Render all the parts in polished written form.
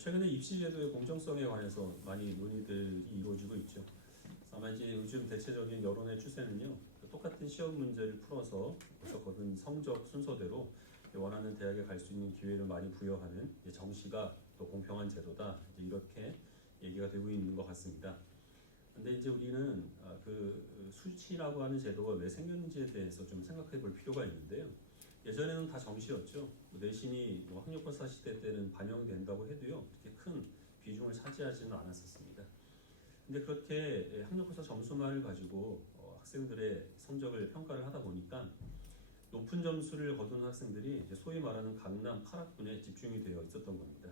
최근에 입시제도의 공정성에 관해서 많이 논의들이 이루어지고 있죠. 아마 이제 요즘 대체적인 여론의 추세는요, 똑같은 시험 문제를 풀어서 거기서 거둔 성적 순서대로 원하는 대학에 갈 수 있는 기회를 많이 부여하는 정시가 또 공평한 제도다, 이제 이렇게 얘기가 되고 있는 것 같습니다. 근데 이제 우리는 그 수시라고 하는 제도가 왜 생겼는지에 대해서 좀 생각해 볼 필요가 있는데요. 예전에는 다 정시였죠. 내신이 학력고사 시대 때는 반영된다고 해도요, 그렇게 큰 비중을 차지하지는 않았었습니다. 근데 그렇게 학력고사 점수만을 가지고 학생들의 성적을 평가를 하다 보니까 높은 점수를 거둔 학생들이 이제 소위 말하는 강남 8학군에 집중이 되어 있었던 겁니다.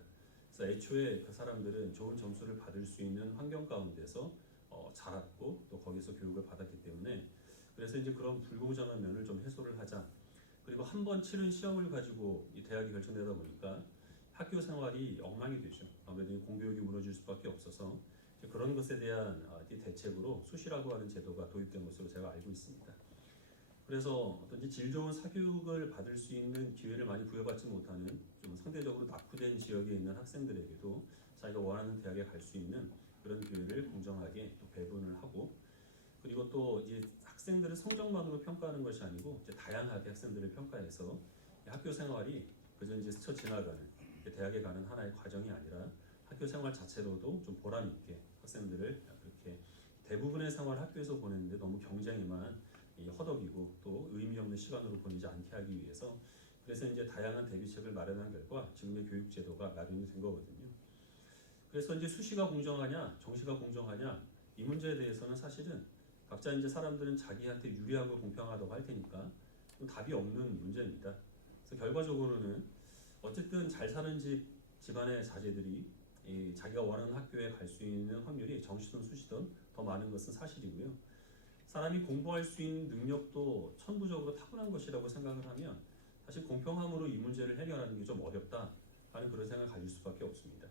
그래서 애초에 그 사람들은 좋은 점수를 받을 수 있는 환경 가운데서 자랐고 또 거기서 교육을 받았기 때문에, 그래서 이제 그런 불공정한 면을 좀 해소를 하자. 그리고 한 번 치른 시험을 가지고 이 대학이 결정되다 보니까 학교 생활이 엉망이 되죠. 아무래도 공교육이 무너질 수밖에 없어서 그런 것에 대한 대책으로 수시라고 하는 제도가 도입된 것으로 제가 알고 있습니다. 그래서 어떤지 질 좋은 사교육을 받을 수 있는 기회를 많이 부여받지 못하는 좀 상대적으로 낙후된 지역에 있는 학생들에게도 자기가 원하는 대학에 갈 수 있는 그런 기회를 공정하게 또 배분을 하고, 그리고 또 이제 학생들을 성적만으로 평가하는 것이 아니고 이제 다양하게 학생들을 평가해서 학교 생활이 그저 이제 스쳐 지나가는 대학에 가는 하나의 과정이 아니라 학교 생활 자체로도 좀 보람 있게 학생들을 그렇게 대부분의 생활 학교에서 보내는데 너무 경쟁에만 허덕이고 또 의미 없는 시간으로 보내지 않게 하기 위해서, 그래서 이제 다양한 대비책을 마련한 결과 지금의 교육 제도가 마련이 된 거거든요. 그래서 이제 수시가 공정하냐, 정시가 공정하냐, 이 문제에 대해서는 사실은 각자 이제 사람들은 자기한테 유리하고 공평하다고 할 테니까 답이 없는 문제입니다. 그래서 결과적으로는 어쨌든 잘 사는 집안의 자제들이 자기가 원하는 학교에 갈 수 있는 확률이 정시든 수시든 더 많은 것은 사실이고요. 사람이 공부할 수 있는 능력도 천부적으로 타고난 것이라고 생각을 하면 사실 공평함으로 이 문제를 해결하는 게 좀 어렵다 하는 그런 생각을 가질 수밖에 없습니다.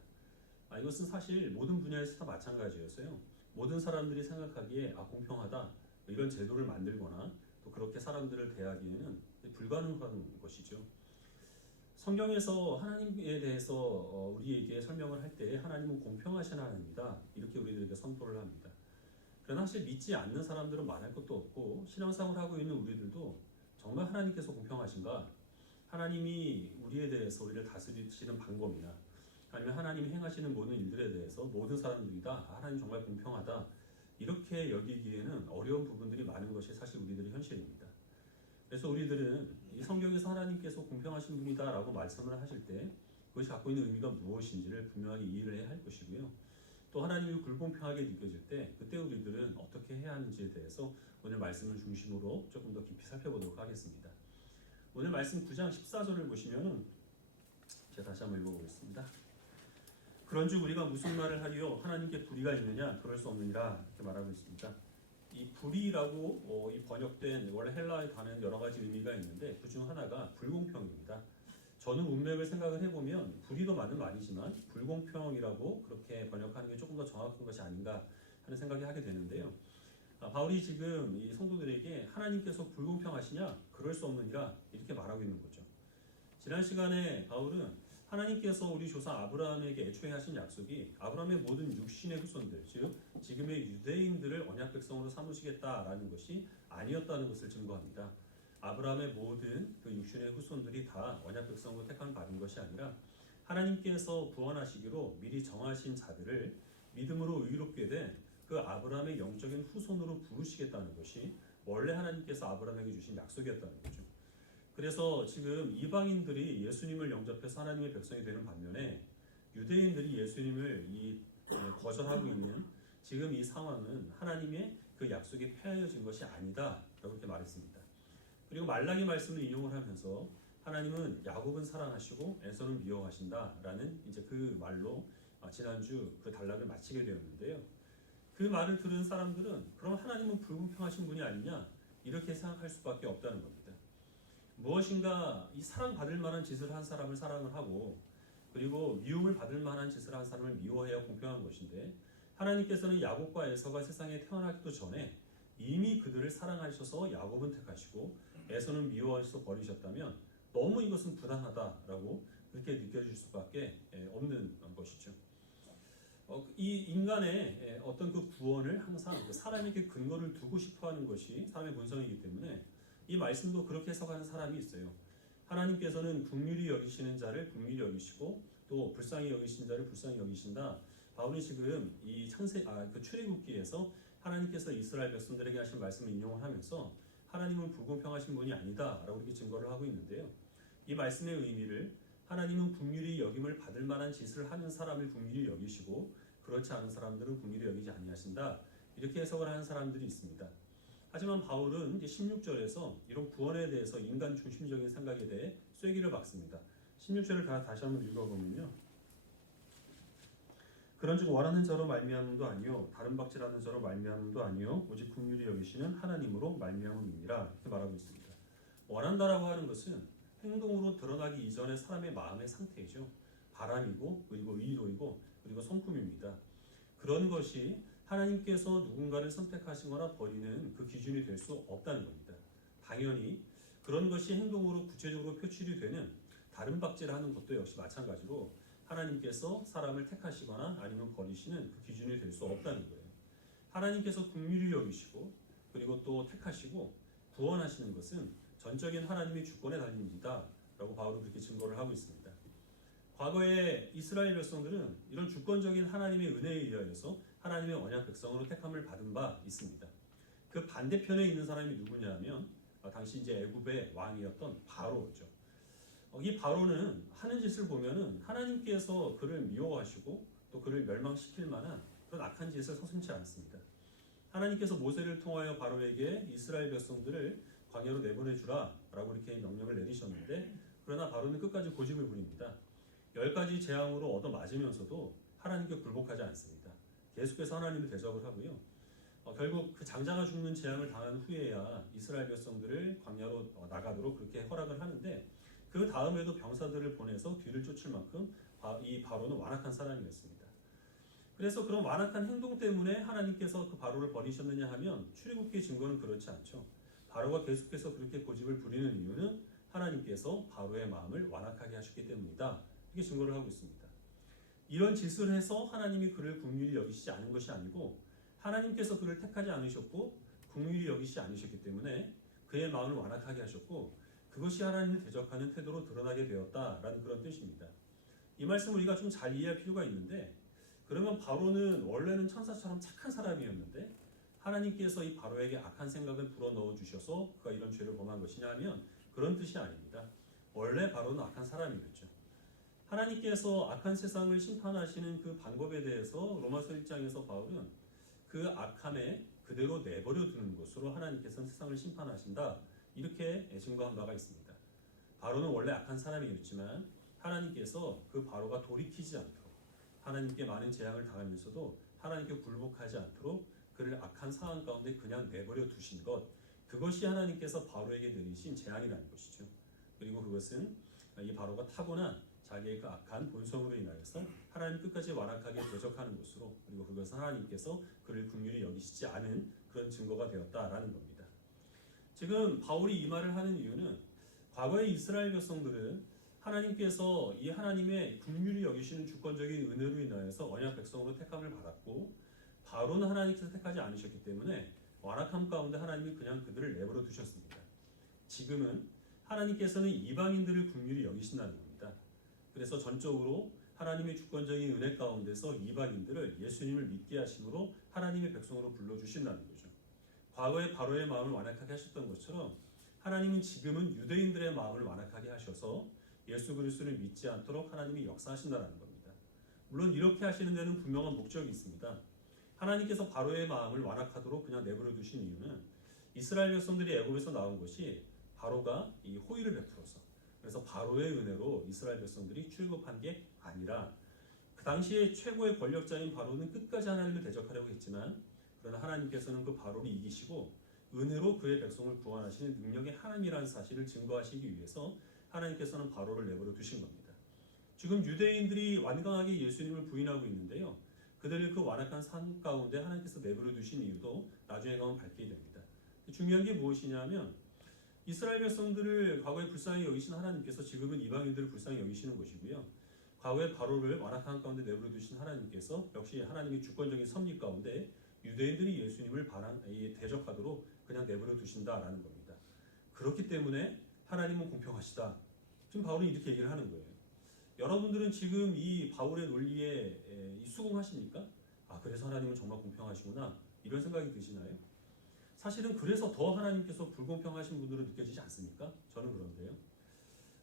이것은 사실 모든 분야에서 다 마찬가지여서요. 모든 사람들이 생각하기에 공평하다 이런 제도를 만들거나 또 그렇게 사람들을 대하기에는 불가능한 것이죠. 성경에서 하나님에 대해서 우리에게 설명을 할 때 하나님은 공평하신 하나님이다 이렇게 우리들에게 선포를 합니다. 그러나 사실 믿지 않는 사람들은 말할 것도 없고 신앙생활을 하고 있는 우리들도 정말 하나님께서 공평하신가? 하나님이 우리에 대해서 우리를 다스리시는 방법이나 아니면 하나님이 행하시는 모든 일들에 대해서 모든 사람들이 다 하나님 정말 공평하다 이렇게 여기기에는 어려운 부분들이 많은 것이 사실 우리들의 현실입니다. 그래서 우리들은 이 성경에서 하나님께서 공평하신 분이다 라고 말씀을 하실 때 그것이 갖고 있는 의미가 무엇인지를 분명하게 이해를 해야 할 것이고요. 또 하나님이 불공평하게 느껴질 때 그때 우리들은 어떻게 해야 하는지에 대해서 오늘 말씀을 중심으로 조금 더 깊이 살펴보도록 하겠습니다. 오늘 말씀 9장 14절을 보시면 제가 다시 한번 읽어보겠습니다. 그런즉 우리가 무슨 말을 하리요? 하나님께 불의가 있느냐? 그럴 수 없느니라 이렇게 말하고 있습니다. 이 불의라고 이 번역된 원래 헬라의 단어는 여러 가지 의미가 있는데 그 중 하나가 불공평입니다. 저는 문맥을 생각을 해보면 불의도 맞는 말이지만 불공평이라고 그렇게 번역하는 게 조금 더 정확한 것이 아닌가 하는 생각이 하게 되는데요. 바울이 지금 이 성도들에게 하나님께서 불공평하시냐? 그럴 수 없느니라 이렇게 말하고 있는 거죠. 지난 시간에 바울은 하나님께서 우리 조상 아브라함에게 애초에 하신 약속이 아브라함의 모든 육신의 후손들, 즉 지금의 유대인들을 언약 백성으로 삼으시겠다라는 것이 아니었다는 것을 증거합니다. 아브라함의 모든 그 육신의 후손들이 다 언약 백성으로 택함 받은 것이 아니라 하나님께서 구원하시기로 미리 정하신 자들을 믿음으로 의롭게 된 그 아브라함의 영적인 후손으로 부르시겠다는 것이 원래 하나님께서 아브라함에게 주신 약속이었다는 거죠. 그래서 지금 이방인들이 예수님을 영접해서 하나님의 백성이 되는 반면에 유대인들이 예수님을 거절하고 있는 지금 이 상황은 하나님의 그 약속이 폐하여진 것이 아니다 라고 이렇게 말했습니다. 그리고 말라기 말씀을 인용을 하면서 하나님은 야곱은 사랑하시고 에서는 미워하신다라는 이제 그 말로 지난주 그 단락을 마치게 되었는데요. 그 말을 들은 사람들은 그럼 하나님은 불공평하신 분이 아니냐 이렇게 생각할 수밖에 없다는 겁니다. 무엇인가 이 사랑받을 만한 짓을 한 사람을 사랑을 하고 그리고 미움을 받을 만한 짓을 한 사람을 미워해야 공평한 것인데 하나님께서는 야곱과 에서가 세상에 태어나기도 전에 이미 그들을 사랑하셔서 야곱은 택하시고 에서는 미워하셔서 버리셨다면 너무 이것은 부당하다라고 그렇게 느껴질 수밖에 없는 것이죠. 것이죠. 이 인간의 어떤 그 구원을 항상 사람에게 근거를 두고 싶어하는 것이 사람의 본성이기 때문에 이 말씀도 그렇게 해석하는 사람이 있어요. 하나님께서는 긍휼히 여기시는 자를 긍휼히 여기시고 또 불쌍히 여기신 자를 불쌍히 여기신다. 바울이 지금 이 그 출애굽기에서 하나님께서 이스라엘 백성들에게 하신 말씀을 인용을 하면서 하나님은 불공평하신 분이 아니다라고 이렇게 증거를 하고 있는데요. 이 말씀의 의미를 하나님은 긍휼히 여김을 받을 만한 짓을 하는 사람을 긍휼히 여기시고 그렇지 않은 사람들은 긍휼히 여기지 아니하신다. 이렇게 해석을 하는 사람들이 있습니다. 하지만 바울은 이제 16절에서 이런 구원에 대해서 인간 중심적인 생각에 대해 쐐기를 박습니다. 16절을 다시 한번 읽어보면요. 그런즉 원하는 자로 말미암음도 아니요 다른 박질하는 자로 말미암음도 아니요 오직 긍휼히 여기시는 하나님으로 말미암음이니라 이렇게 말하고 있습니다. 원한다라고 하는 것은 행동으로 드러나기 이전의 사람의 마음의 상태이죠. 바람이고 그리고 의도이고 그리고 성품입니다. 그런 것이 하나님께서 누군가를 선택하시거나 버리는 그 기준이 될 수 없다는 겁니다. 당연히 그런 것이 행동으로 구체적으로 표출이 되는 다른 박질하는 것도 역시 마찬가지로 하나님께서 사람을 택하시거나 아니면 버리시는 그 기준이 될 수 없다는 거예요. 하나님께서 긍휼히 여기시고 그리고 또 택하시고 구원하시는 것은 전적인 하나님의 주권에 달린 일이다 라고 바울은 그렇게 증거를 하고 있습니다. 과거에 이스라엘 백성들은 이런 주권적인 하나님의 은혜에 의하여서 하나님의 언약 백성으로 택함을 받은 바 있습니다. 그 반대편에 있는 사람이 누구냐면 당시 이제 애굽의 왕이었던 바로죠. 이 바로는 하는 짓을 보면은 하나님께서 그를 미워하시고 또 그를 멸망시킬 만한 그런 악한 짓을 서슴지 않습니다. 하나님께서 모세를 통하여 바로에게 이스라엘 백성들을 광야로 내보내주라 라고 이렇게 명령을 내리셨는데 그러나 바로는 끝까지 고집을 부립니다. 10가지 재앙으로 얻어맞으면서도 하나님께 굴복하지 않습니다. 계속해서 하나님을 대적을 하고요. 결국 그 장자가 죽는 재앙을 당한 후에야 이스라엘 백성들을 광야로 나가도록 그렇게 허락을 하는데 그 다음에도 병사들을 보내서 뒤를 쫓을 만큼 이 바로는 완악한 사람이었습니다. 그래서 그런 완악한 행동 때문에 하나님께서 그 바로를 버리셨느냐 하면 출애굽기의 증거는 그렇지 않죠. 바로가 계속해서 그렇게 고집을 부리는 이유는 하나님께서 바로의 마음을 완악하게 하셨기 때문이다. 이렇게 증거를 하고 있습니다. 이런 짓을 해서 하나님이 그를 긍휼히 여기시지 않은 것이 아니고 하나님께서 그를 택하지 않으셨고 긍휼히 여기시지 않으셨기 때문에 그의 마음을 완악하게 하셨고 그것이 하나님을 대적하는 태도로 드러나게 되었다라는 그런 뜻입니다. 이 말씀을 우리가 좀 잘 이해할 필요가 있는데 그러면 바로는 원래는 천사처럼 착한 사람이었는데 하나님께서 이 바로에게 악한 생각을 불어넣어 주셔서 그가 이런 죄를 범한 것이냐 하면 그런 뜻이 아닙니다. 원래 바로는 악한 사람이었죠. 하나님께서 악한 세상을 심판하시는 그 방법에 대해서 로마서 1장에서 바울은 그 악함에 그대로 내버려 두는 것으로 하나님께서는 세상을 심판하신다. 이렇게 증거한 바가 있습니다. 바로는 원래 악한 사람이었지만 하나님께서 그 바로가 돌이키지 않도록 하나님께 많은 재앙을 당하면서도 하나님께 굴복하지 않도록 그를 악한 상황 가운데 그냥 내버려 두신 것 그것이 하나님께서 바로에게 내리신 재앙이라는 것이죠. 그리고 그것은 이 바로가 타고난 자기의 그 악한 본성으로 인하여서 하나님 끝까지 완악하게 대적하는 것으로 그리고 그것은 하나님께서 그를 긍휼히 여기시지 않은 그런 증거가 되었다라는 겁니다. 지금 바울이 이 말을 하는 이유는 과거의 이스라엘 백성들은 하나님께서 이 하나님의 긍휼히 여기시는 주권적인 은혜로 인하여서 언약 백성으로 택함을 받았고 바로는 하나님께서 택하지 않으셨기 때문에 완악함 가운데 하나님이 그냥 그들을 내버려 두셨습니다. 지금은 하나님께서는 이방인들을 긍휼히 여기신다는 겁니다. 그래서 전적으로 하나님의 주권적인 은혜 가운데서 이방인들을 예수님을 믿게 하심으로 하나님의 백성으로 불러주신다는 거죠. 과거에 바로의 마음을 완악하게 하셨던 것처럼 하나님은 지금은 유대인들의 마음을 완악하게 하셔서 예수 그리스도를 믿지 않도록 하나님이 역사하신다는 겁니다. 물론 이렇게 하시는 데는 분명한 목적이 있습니다. 하나님께서 바로의 마음을 완악하도록 그냥 내버려 두신 이유는 이스라엘 백성들이 애굽에서 나온 것이 바로가 이 호의를 베풀어서 그래서 바로의 은혜로 이스라엘 백성들이 출애굽한 게 아니라 그 당시에 최고의 권력자인 바로는 끝까지 하나님을 대적하려고 했지만 그러나 하나님께서는 그 바로를 이기시고 은혜로 그의 백성을 구원하시는 능력의 하나님이라는 사실을 증거하시기 위해서 하나님께서는 바로를 내버려 두신 겁니다. 지금 유대인들이 완강하게 예수님을 부인하고 있는데요. 그들을 그 완악한 삶 가운데 하나님께서 내버려 두신 이유도 나중에 가면 밝히게 됩니다. 중요한 게 무엇이냐면 이스라엘 백성들을 과거에 불쌍히 여기신 하나님께서 지금은 이방인들을 불쌍히 여기시는 것이고요. 과거에 바로를 완악한 가운데 내버려 두신 하나님께서 역시 하나님의 주권적인 섭리 가운데 유대인들이 예수님을 대적하도록 그냥 내버려 두신다라는 겁니다. 그렇기 때문에 하나님은 공평하시다. 지금 바울이 이렇게 얘기를 하는 거예요. 여러분들은 지금 이 바울의 논리에 수긍하십니까? 아, 그래서 하나님은 정말 공평하시구나. 이런 생각이 드시나요? 사실은 그래서 더 하나님께서 불공평하신 분으로 느껴지지 않습니까? 저는 그런데요.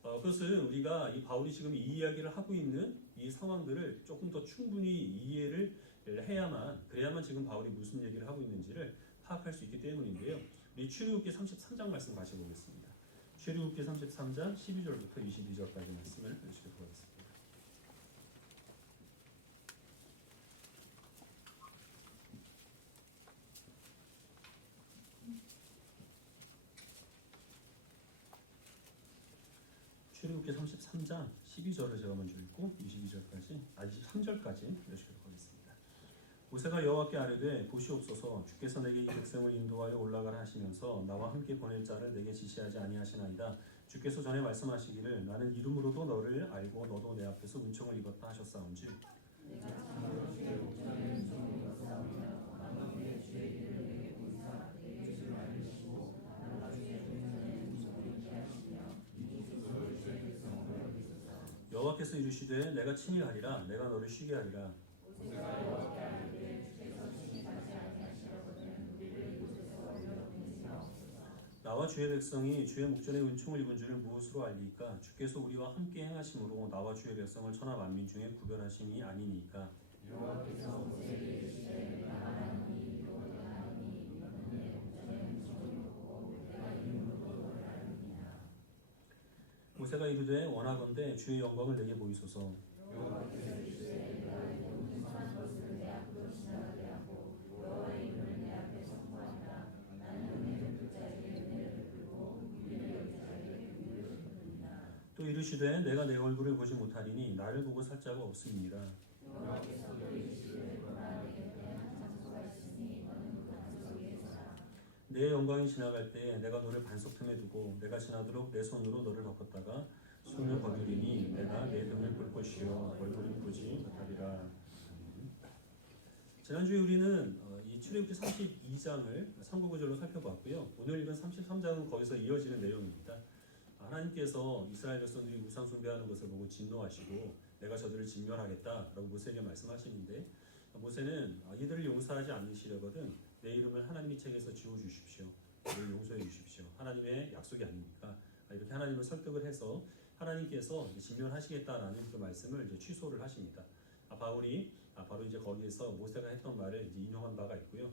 그것은 우리가 이 바울이 지금 이 이야기를 하고 있는 이 상황들을 조금 더 충분히 이해를 그래야만 지금 바울이 무슨 얘기를 하고 있는지를 파악할 수 있기 때문인데요. 우리 출애굽기 33장 말씀 다시 보겠습니다. 출애굽기 33장 12절부터 22절까지 말씀을 읽도록 하겠습니다. 출애굽기 33장 12절을 제가 먼저 읽고 22절까지 23절까지 읽도록 하겠습니다. 모세가 여호와께 아뢰되 보시옵소서 주께서 내게 이 백성을 인도하여 올라가라 하시면서 나와 함께 보낼 자를 내게 지시하지 아니하시나이다. 주께서 전에 말씀하시기를 나는 이름으로도 너를 알고 너도 내 앞에서 은총을 입었다 하셨사온즉 여호와께서 이르시되 내가 친히 하리라 내가 너를 쉬게 하리라. 나와 주의 백성이 주의 목전에 은총을 입은 줄을 무엇으로 알리까? 주께서 우리와 함께 행하심으로 나와 주의 백성을 천하 만민 중에 구별하심이 아니니까. 모세가 이르되 원하건대 주의 영광을 내게 보이소서. 또 이르시되 내가 내 얼굴을 보지 못하리니 나를 보고 살 자가 없음이니라. 내 영광이 지나갈 때에 내가 너를 반석 틈에 두고 내가 지나도록 내 손으로 너를 덮었다가 손을 거두리니 내가 내 등을 볼 것이요 얼굴은 보지 못하리라. 지난주에 우리는 이 출애굽기 32장을 참고구절로 살펴봤고요. 오늘 읽은 33장은 거기서 이어지는 내용입니다. 하나님께서 이스라엘 백성들이 우상 숭배하는 것을 보고 진노하시고 내가 저들을 진멸하겠다라고 모세에게 말씀하시는데 모세는 이들을 용서하지 않으시려거든 내 이름을 하나님의 책에서 지워주십시오. 저를 용서해 주십시오. 하나님의 약속이 아닙니까? 이렇게 하나님을 설득을 해서 하나님께서 진멸하시겠다라는 그 말씀을 이제 취소를 하십니다. 바울이 바로 이제 거기에서 모세가 했던 말을 이제 인용한 바가 있고요.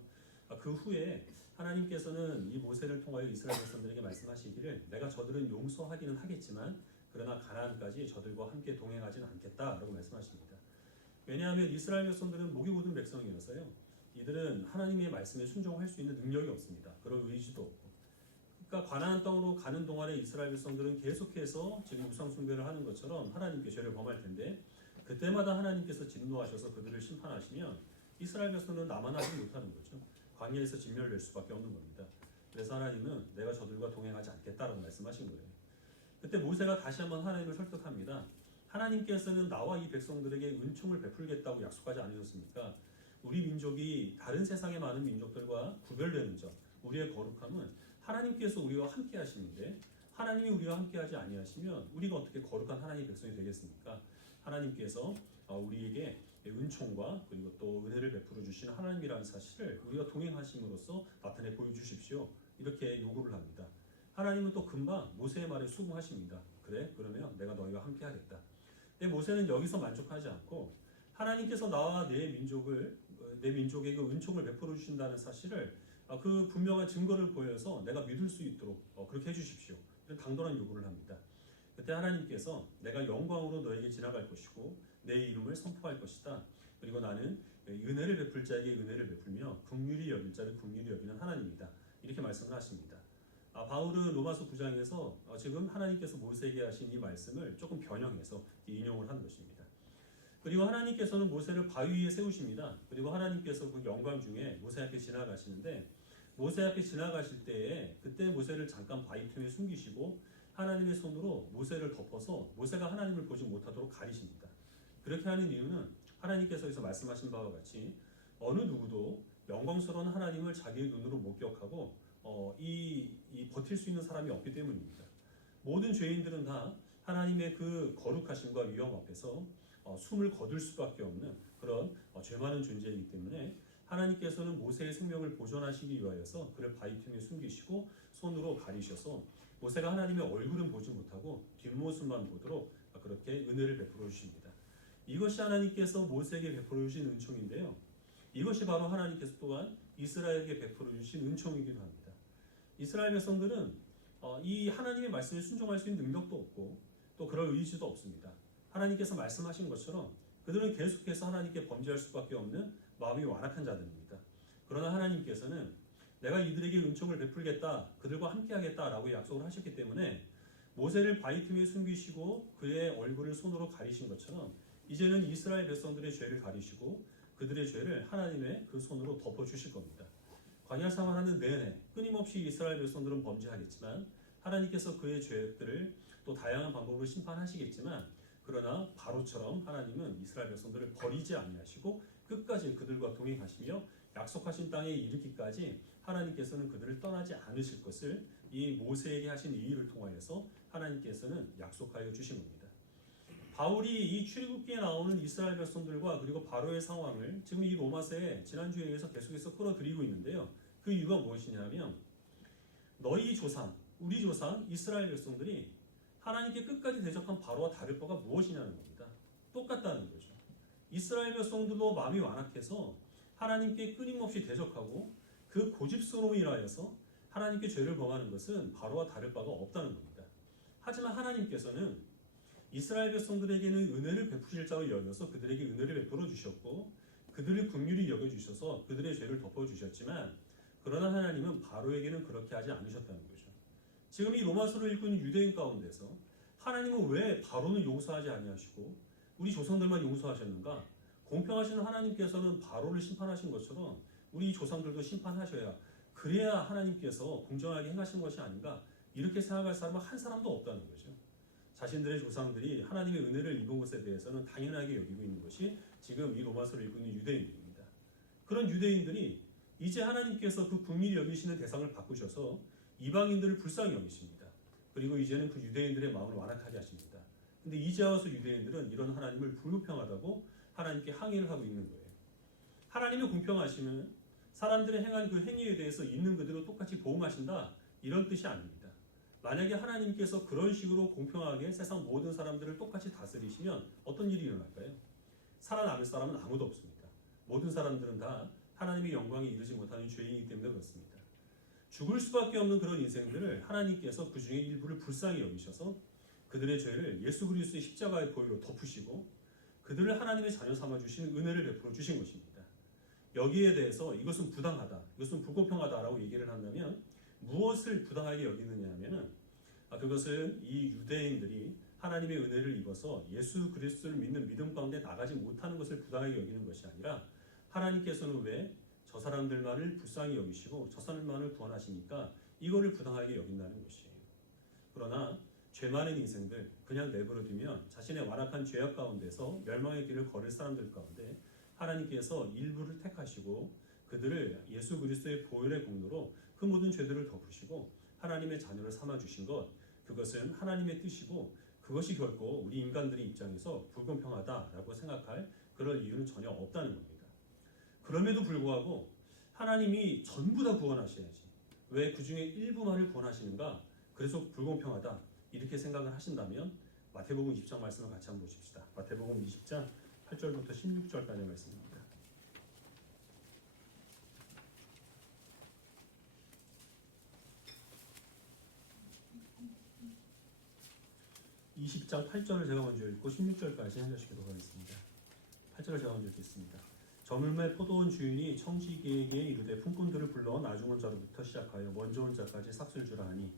그 후에 하나님께서는 이 모세를 통하여 이스라엘 백성들에게 말씀하시기를 내가 저들은 용서하기는 하겠지만 그러나 가나안까지 저들과 함께 동행하지는 않겠다라고 말씀하십니다. 왜냐하면 이스라엘 백성들은 목이 고든 백성이어서요. 이들은 하나님의 말씀에 순종할 수 있는 능력이 없습니다. 그런 의지도 없고. 그러니까 가나안 땅으로 가는 동안에 이스라엘 백성들은 계속해서 지금 우상 숭배를 하는 것처럼 하나님께 죄를 범할 텐데 그때마다 하나님께서 진노하셔서 그들을 심판하시면 이스라엘 백성은 남아나지 못하는 거죠. 광야에서 진멸될 수밖에 없는 겁니다. 그래서 하나님은 내가 저들과 동행하지 않겠다라고 말씀하신 거예요. 그때 모세가 다시 한번 하나님을 설득합니다. 하나님께서는 나와 이 백성들에게 은총을 베풀겠다고 약속하지 않으셨습니까? 우리 민족이 다른 세상의 많은 민족들과 구별되는 점, 우리의 거룩함은 하나님께서 우리와 함께 하시는데 하나님이 우리와 함께 하지 아니하시면 우리가 어떻게 거룩한 하나님의 백성이 되겠습니까? 하나님께서 우리에게 은총과 그리고 또 은혜를 베풀어 주시는 하나님이라는 사실을 우리가 동행하심으로써 나타내 보여주십시오. 이렇게 요구를 합니다. 하나님은 또 금방 모세의 말에 수긍하십니다. 그래? 그러면 내가 너희와 함께 하겠다. 근데 모세는 여기서 만족하지 않고 하나님께서 나와 내 민족에게 은총을 베풀어 주신다는 사실을 그 분명한 증거를 보여서 내가 믿을 수 있도록 그렇게 해주십시오. 이런 당돌한 요구를 합니다. 그때 하나님께서 내가 영광으로 너에게 지나갈 것이고 내 이름을 선포할 것이다. 그리고 나는 은혜를 베풀 자에게 은혜를 베풀며 긍휼히 여길 자를 긍휼히 여기는 하나님이다. 이렇게 말씀을 하십니다. 바울은 로마서 9장에서 지금 하나님께서 모세에게 하신 이 말씀을 조금 변형해서 인용을 한 것입니다. 그리고 하나님께서는 모세를 바위 위에 세우십니다. 그리고 하나님께서 그 영광 중에 모세 앞에 지나가시는데 모세 앞에 지나가실 때에 그때 모세를 잠깐 바위 틈에 숨기시고 하나님의 손으로 모세를 덮어서 모세가 하나님을 보지 못하도록 가리십니다. 그렇게 하는 이유는 하나님께서 여기서 말씀하신 바와 같이 어느 누구도 영광스러운 하나님을 자기의 눈으로 목격하고 버틸 수 있는 사람이 없기 때문입니다. 모든 죄인들은 다 하나님의 그 거룩하심과 위엄 앞에서 숨을 거둘 수밖에 없는 그런 죄 많은 존재이기 때문에 하나님께서는 모세의 생명을 보존하시기 위하여서 그를 바위 틈에 숨기시고 손으로 가리셔서 모세가 하나님의 얼굴은 보지 못하고 뒷모습만 보도록 그렇게 은혜를 베풀어 주십니다. 이것이 하나님께서 모세에게 베풀어 주신 은총인데요. 이것이 바로 하나님께서 또한 이스라엘에게 베풀어 주신 은총이기도 합니다. 이스라엘 백성들은 이 하나님의 말씀에 순종할 수 있는 능력도 없고 또 그럴 의지도 없습니다. 하나님께서 말씀하신 것처럼 그들은 계속해서 하나님께 범죄할 수밖에 없는 마음이 완악한 자들입니다. 그러나 하나님께서는 내가 이들에게 은총을 베풀겠다, 그들과 함께하겠다라고 약속을 하셨기 때문에 모세를 바위 틈에 숨기시고 그의 얼굴을 손으로 가리신 것처럼 이제는 이스라엘 백성들의 죄를 가리시고 그들의 죄를 하나님의 그 손으로 덮어주실 겁니다. 광야 생활하는 내내 끊임없이 이스라엘 백성들은 범죄하겠지만 하나님께서 그의 죄들을 또 다양한 방법으로 심판하시겠지만 그러나 바로처럼 하나님은 이스라엘 백성들을 버리지 아니하시고 끝까지 그들과 동행하시며 약속하신 땅에 이르기까지 하나님께서는 그들을 떠나지 않으실 것을 이 모세에게 하신 이 일을 통하여서 하나님께서는 약속하여 주신 겁니다. 바울이 이 출애굽기에 나오는 이스라엘 백성들과 그리고 바로의 상황을 지금 이 로마서에 지난주에 의해서 계속해서 끌어들이고 있는데요. 그 이유가 무엇이냐면 너희 조상, 우리 조상 이스라엘 백성들이 하나님께 끝까지 대적한 바로와 다를 바가 무엇이냐는 겁니다. 똑같다는 거죠. 이스라엘 백성들도 마음이 완악해서 하나님께 끊임없이 대적하고 그 고집스러움을 인하여서 하나님께 죄를 범하는 것은 바로와 다를 바가 없다는 겁니다. 하지만 하나님께서는 이스라엘 백성들에게는 은혜를 베푸실 자로 여겨서 그들에게 은혜를 베풀어 주셨고 그들을 긍휼히 여겨주셔서 그들의 죄를 덮어주셨지만 그러나 하나님은 바로에게는 그렇게 하지 않으셨다는 거죠. 지금 이 로마서를 읽고 있는 유대인 가운데서 하나님은 왜 바로는 용서하지 아니하시고 우리 조상들만 용서하셨는가? 공평하신 하나님께서는 바로를 심판하신 것처럼 우리 조상들도 심판하셔야 그래야 하나님께서 공정하게 행하신 것이 아닌가? 이렇게 생각할 사람은 한 사람도 없다는 거죠. 자신들의 조상들이 하나님의 은혜를 입은 것에 대해서는 당연하게 여기고 있는 것이 지금 이 로마서를 읽고 있는 유대인들입니다. 그런 유대인들이 이제 하나님께서 그 긍휼히 여기시는 대상을 바꾸셔서 이방인들을 불쌍히 여기십니다. 그리고 이제는 그 유대인들의 마음을 완악하게 하십니다. 근데 이제 와서 유대인들은 이런 하나님을 불공평하다고 하나님께 항의를 하고 있는 거예요. 하나님의 공평하심은 사람들의 행한 그 행위에 대해서 있는 그대로 똑같이 보응하신다 이런 뜻이 아닙니다. 만약에 하나님께서 그런 식으로 공평하게 세상 모든 사람들을 똑같이 다스리시면 어떤 일이 일어날까요? 살아남을 사람은 아무도 없습니다. 모든 사람들은 다 하나님의 영광에 이르지 못하는 죄인이기 때문에 그렇습니다. 죽을 수밖에 없는 그런 인생들을 하나님께서 그 중에 일부를 불쌍히 여기셔서 그들의 죄를 예수 그리스도의 십자가의 보혈로 덮으시고 그들을 하나님의 자녀 삼아 주신 은혜를 베풀어 주신 것입니다. 여기에 대해서 이것은 부당하다, 이것은 불공평하다라고 얘기를 한다면 무엇을 부당하게 여기느냐 하면은 그것은 이 유대인들이 하나님의 은혜를 입어서 예수 그리스도를 믿는 믿음 가운데 나가지 못하는 것을 부당하게 여기는 것이 아니라 하나님께서는 왜 저 사람들만을 불쌍히 여기시고 저 사람만을 구원하시니까 이거를 부당하게 여긴다는 것이에요. 그러나 죄 많은 인생들 그냥 내버려두면 자신의 완악한 죄악 가운데서 멸망의 길을 걸을 사람들 가운데 하나님께서 일부를 택하시고 그들을 예수 그리스도의 보혈의 공로로 그 모든 죄들을 덮으시고 하나님의 자녀를 삼아주신 것 그것은 하나님의 뜻이고 그것이 결코 우리 인간들의 입장에서 불공평하다라고 생각할 그럴 이유는 전혀 없다는 겁니다. 그럼에도 불구하고 하나님이 전부 다 구원하셔야지 왜 그 중에 일부만을 구원하시는가? 그래서 불공평하다 이렇게 생각을 하신다면 마태복음 20장 말씀을 같이 한번 보십시다. 마태복음 20장 8절부터 16절까지 말씀입니다. 20장 8절을 제가 먼저 읽고 16절까지 해주시도록 하겠습니다. 8절을 제가 먼저 읽겠습니다. 저물매 포도원 주인이 청지기에게 이르되 품꾼들을 불러 나중 온 자로부터 시작하여 먼저 온 자까지 삭슬 주라 하니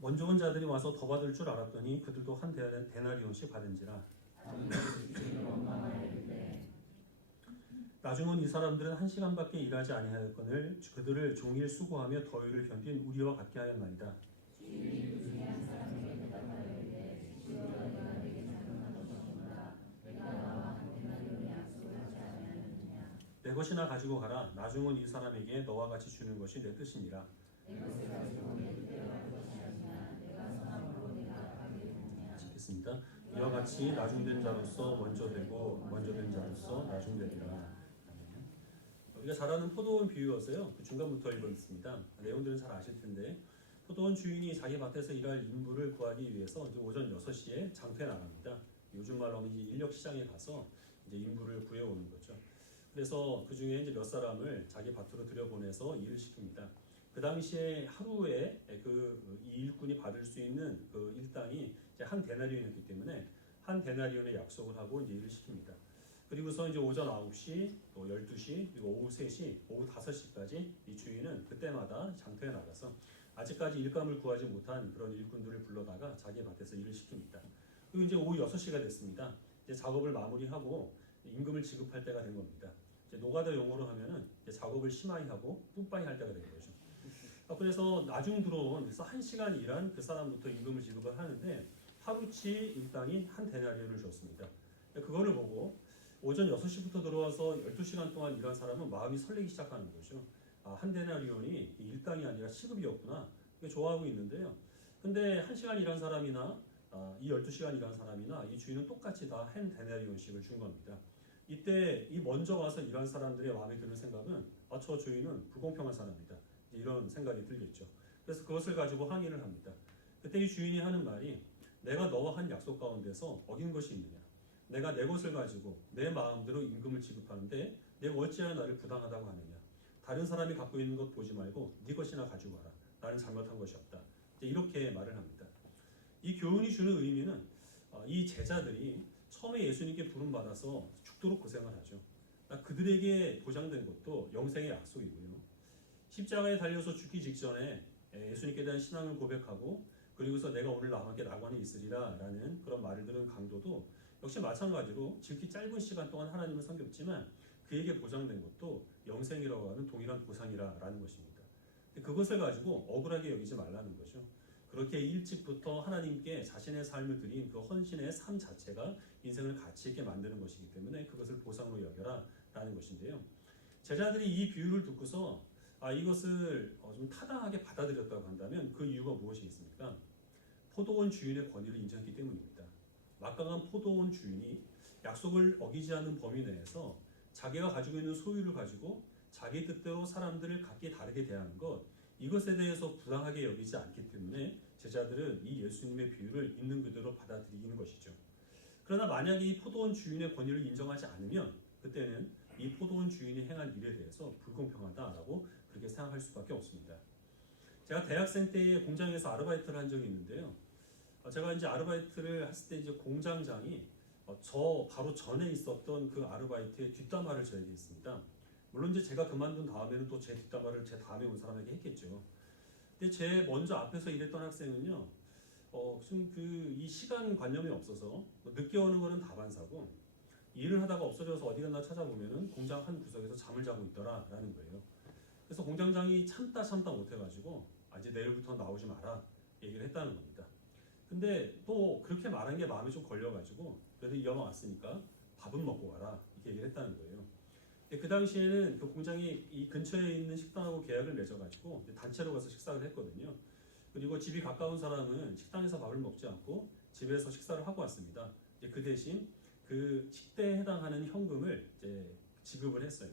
먼저 온 자들이 와서 더 받을 줄 알았더니 그들도 한 데나리온씩 받은지라. 나중은 이 사람들은 1시간밖에 일하지 아니하였거늘 그들을 종일 수고하며 더위를 견딘 우리와 같게 하였나이다. 내 것이나 가지고 가라. 나중은 이 사람에게 너와 같이 주는 것이 내 뜻이니라. 읽겠습니다. 이와 같이 나중된 자로서 먼저 되고 먼저 된 자로서 나중되리라. 우리가 잘 아는 포도원 비유여서요. 그 중간부터 읽었습니다. 내용들은 잘 아실 텐데 포도원 주인이 자기 밭에서 일할 인부를 구하기 위해서 이제 오전 6시에 장터에 나갑니다. 요즘 말로 하면 이제 인력 시장에 가서 이제 인부를 구해오는 거죠. 그래서 그 중에 이제 몇 사람을 자기 밭으로 들여보내서 일을 시킵니다. 그 당시에 하루에 이 일꾼이 받을 수 있는 그 일당이 이제 한 데나리온이었기 때문에 한 데나리온에 약속을 하고 이제 일을 시킵니다. 그리고서 이제 오전 9시, 또 12시, 그리고 오후 3시, 오후 5시까지 이 주인은 그때마다 장터에 나가서 아직까지 일감을 구하지 못한 그런 일꾼들을 불러다가 자기 밭에서 일을 시킵니다. 그리고 이제 오후 6시가 됐습니다. 이제 작업을 마무리하고 임금을 지급할 때가 된 겁니다. 이제 노가다 용어로 하면은 이제 작업을 심하이 하고 뿌빠이 할 때가 된 거죠. 그래서 나중 들어온 그래서 1시간 일한 그 사람부터 임금을 지급을 하는데 하루치 일당이 한 데나리온을 줬습니다. 그거를 보고 오전 6시부터 들어와서 12시간 동안 일한 사람은 마음이 설레기 시작하는 거죠. 한 데나리온이 일당이 아니라 시급이었구나. 좋아하고 있는데요. 근데 1시간 일한 사람이나 이 12시간 일한 사람이나 이 주인은 똑같이 다 한 데나리온씩을 준 겁니다. 이때 이 먼저 와서 일한 사람들의 마음에 드는 생각은 저 주인은 불공평한 사람이다. 이런 생각이 들겠죠. 그래서 그것을 가지고 항의를 합니다. 그때 이 주인이 하는 말이 내가 너와 한 약속 가운데서 어긴 것이 있느냐. 내가 내 것을 가지고 내 마음대로 임금을 지급하는데 내가 어찌하여 나를 부당하다고 하느냐. 다른 사람이 갖고 있는 것 보지 말고 네 것이나 가지고 와라. 나는 잘못한 것이 없다. 이렇게 말을 합니다. 이 교훈이 주는 의미는 이 제자들이 처음에 예수님께 부름받아서 죽도록 고생을 하죠. 그들에게 보장된 것도 영생의 약속이고요. 십자가에 달려서 죽기 직전에 예수님께 대한 신앙을 고백하고 그리고서 내가 오늘 나와 함께 낙원에 있으리라 라는 그런 말을 들은 강도도 역시 마찬가지로 지극히 짧은 시간 동안 하나님을 섬겼지만 그에게 보장된 것도 영생이라고 하는 동일한 보상이라는 것입니다. 그것을 가지고 억울하게 여기지 말라는 거죠. 그렇게 일찍부터 하나님께 자신의 삶을 드린 그 헌신의 삶 자체가 인생을 가치 있게 만드는 것이기 때문에 그것을 보상으로 여겨라 라는 것인데요. 제자들이 이 비유를 듣고서 이것을 좀 타당하게 받아들였다고 한다면 그 이유가 무엇이 있습니까? 포도원 주인의 권위를 인정했기 때문입니다. 막강한 포도원 주인이 약속을 어기지 않는 범위 내에서 자기가 가지고 있는 소유를 가지고 자기 뜻대로 사람들을 각기 다르게 대하는 것, 이것에 대해서 부당하게 여기지 않기 때문에 제자들은 이 예수님의 비유를 있는 그대로 받아들이는 것이죠. 그러나 만약에 이 포도원 주인의 권위를 인정하지 않으면 그때는 이 포도원 주인이 행한 일에 대해서 불공평하다라고 그렇게 생각할 수밖에 없습니다. 제가 대학생 때 공장에서 아르바이트를 한 적이 있는데요. 제가 이제 아르바이트를 했을 때 이제 공장장이 저 바로 전에 있었던 그 아르바이트의 뒷담화를 저에게 했습니다. 물론 이제 제가 그만둔 다음에는 또 제 뒷담화를 제 다음에 온 사람에게 했겠죠. 근데 제 먼저 앞에서 일했던 학생은요, 좀 이 시간 관념이 없어서 늦게 오는 거는 다반사고 일을 하다가 없어져서 어디 갔나 찾아보면은 공장 한 구석에서 잠을 자고 있더라라는 거예요. 그래서 공장장이 참다 못해가지고 이제 내일부터 나오지 마라 얘기를 했다는 겁니다. 근데 또 그렇게 말한 게 마음에 좀 걸려가지고 그래도 이 영화 왔으니까 밥은 먹고 가라 이렇게 얘기를 했다는 거예요. 그 당시에는 그 공장이 이 근처에 있는 식당하고 계약을 맺어가지고 단체로 가서 식사를 했거든요. 그리고 집이 가까운 사람은 식당에서 밥을 먹지 않고 집에서 식사를 하고 왔습니다. 그 대신 그 식대에 해당하는 현금을 이제 지급을 했어요.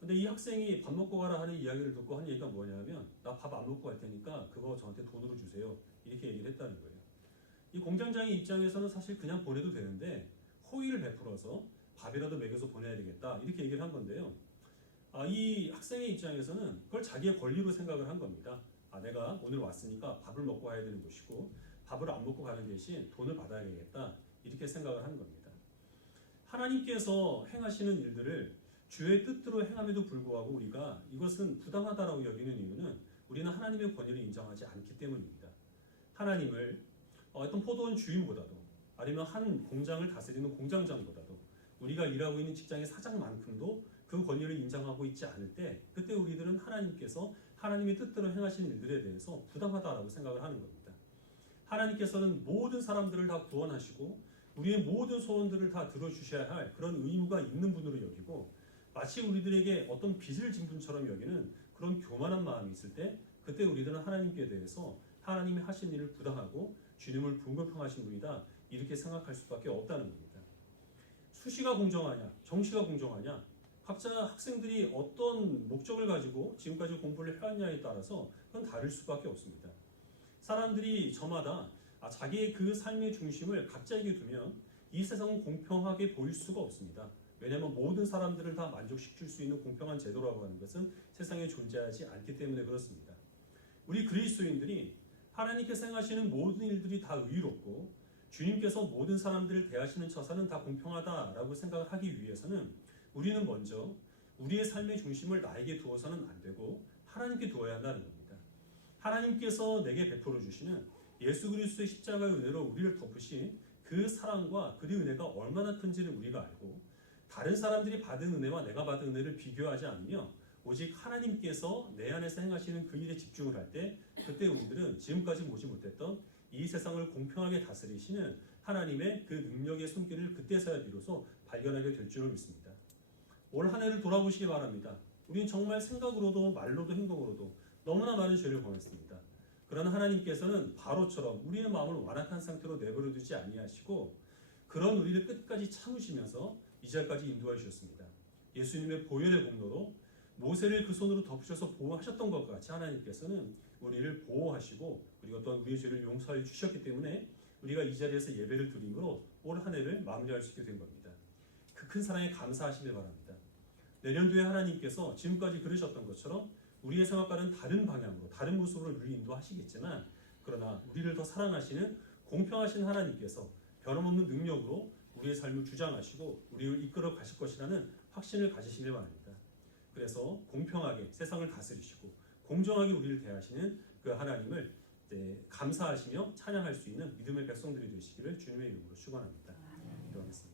근데 이 학생이 밥 먹고 가라 하는 이야기를 듣고 한 얘기가 뭐냐면 나 밥 안 먹고 갈 테니까 그거 저한테 돈으로 주세요. 이렇게 얘기를 했다는 거예요. 이 공장장의 입장에서는 사실 그냥 보내도 되는데 호의를 베풀어서 밥이라도 먹여서 보내야 되겠다 이렇게 얘기를 한 건데요. 이 학생의 입장에서는 그걸 자기의 권리로 생각을 한 겁니다. 내가 오늘 왔으니까 밥을 먹고 가야 되는 것이고 밥을 안 먹고 가는 대신 돈을 받아야겠다 이렇게 생각을 한 겁니다. 하나님께서 행하시는 일들을 주의 뜻대로 행함에도 불구하고 우리가 이것은 부당하다라고 여기는 이유는 우리는 하나님의 권위를 인정하지 않기 때문입니다. 하나님을 어떤 포도원 주인보다도 아니면 한 공장을 다스리는 공장장보다도 우리가 일하고 있는 직장의 사장만큼도 그 권위를 인정하고 있지 않을 때 그때 우리들은 하나님께서 하나님의 뜻대로 행하시는 일들에 대해서 부당하다라고 생각을 하는 겁니다. 하나님께서는 모든 사람들을 다 구원하시고 우리의 모든 소원들을 다 들어주셔야 할 그런 의무가 있는 분으로 여기고, 마치 우리들에게 어떤 빚을 진 분처럼 여기는 그런 교만한 마음이 있을 때, 그때 우리들은 하나님께 대해서 하나님이 하신 일을 부당하고 주님을 불공평하신 분이다, 이렇게 생각할 수밖에 없다는 겁니다. 수시가 공정하냐, 정시가 공정하냐, 각자 학생들이 어떤 목적을 가지고 지금까지 공부를 해왔냐에 따라서 그건 다를 수밖에 없습니다. 사람들이 저마다 자기의 그 삶의 중심을 각자에게 두면 이 세상은 공평하게 보일 수가 없습니다. 왜냐하면 모든 사람들을 다 만족시킬 수 있는 공평한 제도라고 하는 것은 세상에 존재하지 않기 때문에 그렇습니다. 우리 그리스도인들이 하나님께서 행하시는 모든 일들이 다 의롭고 주님께서 모든 사람들을 대하시는 처사는 다 공평하다라고 생각을 하기 위해서는 우리는 먼저 우리의 삶의 중심을 나에게 두어서는 안 되고 하나님께 두어야 한다는 겁니다. 하나님께서 내게 베풀어 주시는 예수 그리스도의 십자가의 은혜로 우리를 덮으신 그 사랑과 그의 은혜가 얼마나 큰지를 우리가 알고, 다른 사람들이 받은 은혜와 내가 받은 은혜를 비교하지 않으며 오직 하나님께서 내 안에서 행하시는 그 일에 집중을 할 때, 그때 우리들은 지금까지 보지 못했던 이 세상을 공평하게 다스리시는 하나님의 그 능력의 손길을 그때서야 비로소 발견하게 될 줄을 믿습니다. 올 한 해를 돌아보시기 바랍니다. 우리는 정말 생각으로도 말로도 행동으로도 너무나 많은 죄를 범했습니다. 그러나 하나님께서는 바로처럼 우리의 마음을 완악한 상태로 내버려 두지 아니하시고 그런 우리를 끝까지 참으시면서 이 자리까지 인도해 주셨습니다. 예수님의 보혈의 공로로 모세를 그 손으로 덮으셔서 보호하셨던 것 같이 하나님께서는 우리를 보호하시고 그리고 또한 우리의 죄를 용서해 주셨기 때문에 우리가 이 자리에서 예배를 드림으로 올 한 해를 마무리할 수 있게 된 겁니다. 그 큰 사랑에 감사하시길 바랍니다. 내년도에 하나님께서 지금까지 그러셨던 것처럼 우리의 생각과는 다른 방향으로 다른 모습으로 우리를 인도하시겠지만, 그러나 우리를 더 사랑하시는 공평하신 하나님께서 변함없는 능력으로 우리의 삶을 주장하시고 우리를 이끌어 가실 것이라는 확신을 가지시길 바랍니다. 그래서 공평하게 세상을 다스리시고 공정하게 우리를 대하시는 그 하나님을 감사하시며 찬양할 수 있는 믿음의 백성들이 되시기를 주님의 이름으로 축원합니다. 기도하겠습니다.